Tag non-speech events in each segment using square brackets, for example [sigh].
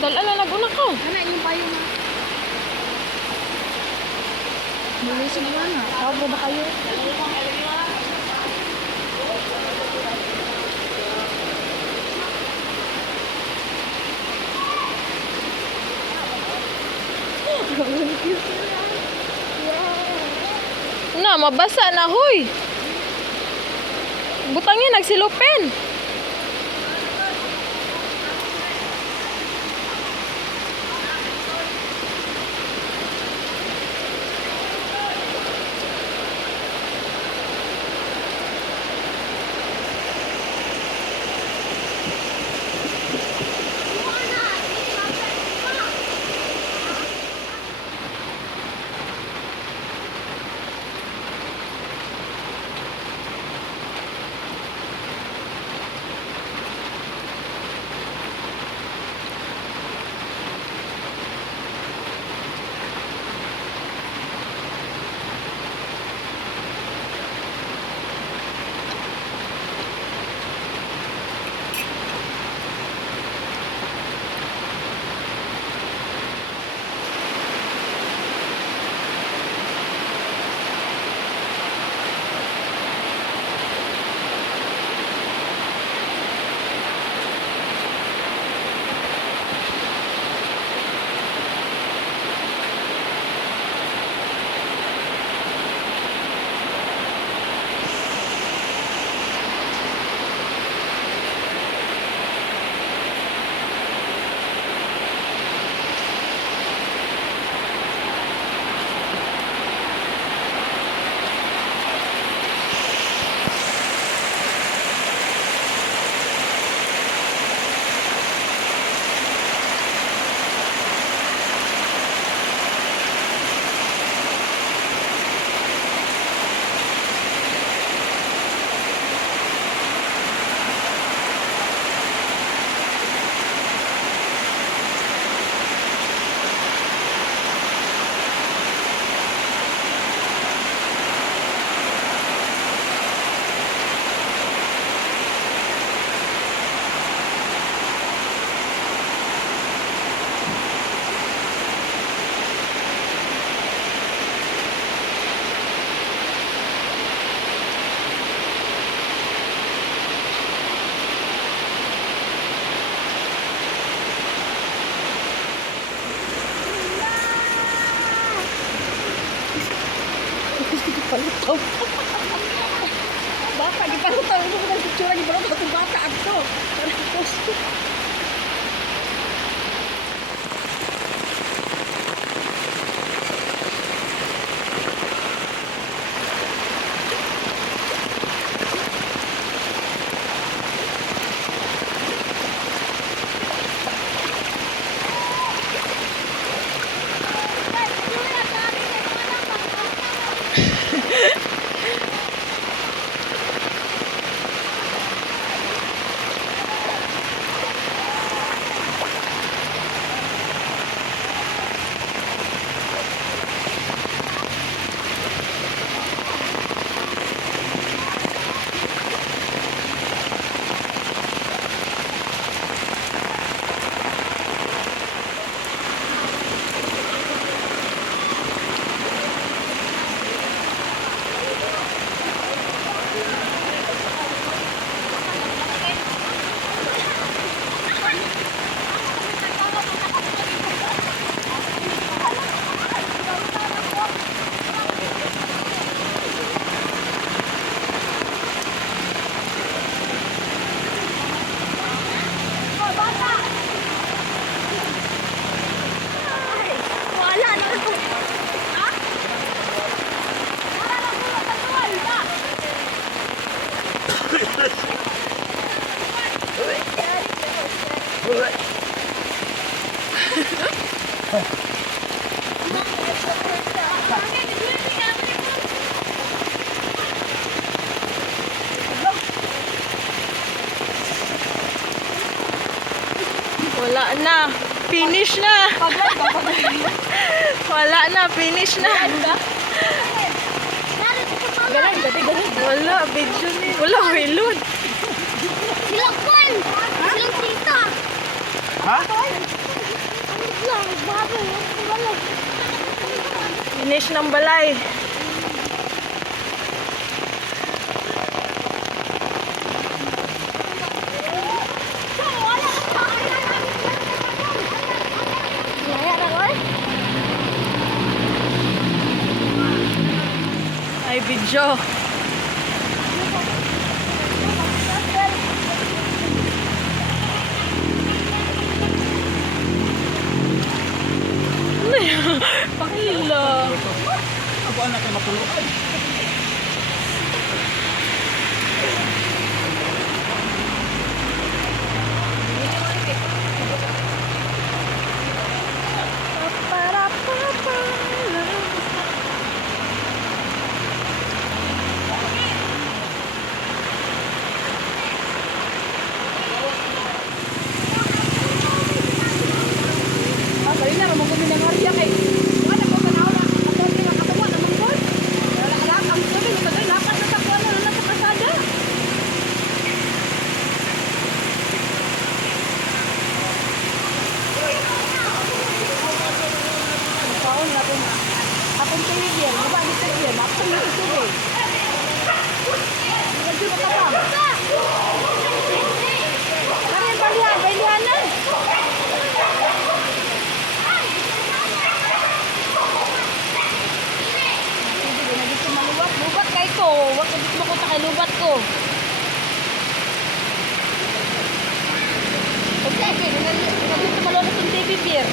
Dala na naguna ko. Ano yung bayo na? Bulisin mo na. Tawag mo ba kayo? Na, mabasa na, huy. Butangin, nagsilupin. Palutaw. Bata. Ano ko ng picture? Gipalutaw itong bata. Agto. Tapos, wala Finish na. [laughs] Wala na, finish na. Wala, video ni. Wala, wilod. Silang pan! Silang tita! Ha? Finish ng balay. Yan? Pakila. Ako anak na matulog. Para papa. Ah, dali na, mamagumi ng Maria kay. Wala ko tanaw na. Ako din ang katawa na manggol. Wala alam, ang sabi ni Kagay, lapat na sa kuwan na nasa kasada. Paon na kung Hapon tuwid yan, di ba? Gusto yan, hapon na tuwid. Hindi mo kapam. Kami balihan, balihan na. Lubat kay ko. Huwag ka gusto ko lubat ko. Okay, okay. Gusto maluwat itong TV beer.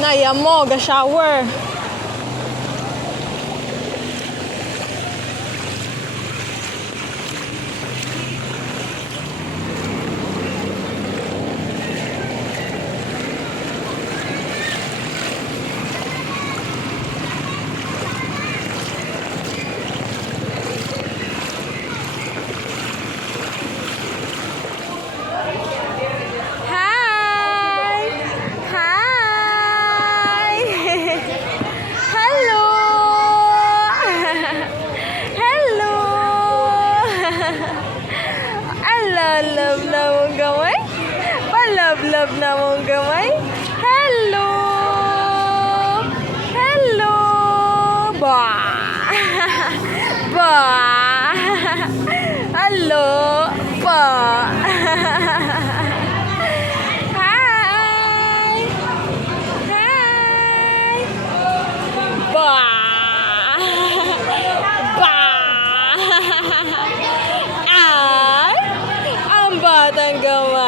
Naya mo, ga-shower. love na mong gamay. Hello! Hello! Ba! Ba! Hello! Ba! Hi! Hi! Ba! Ba! Ay! Ang batang gamay.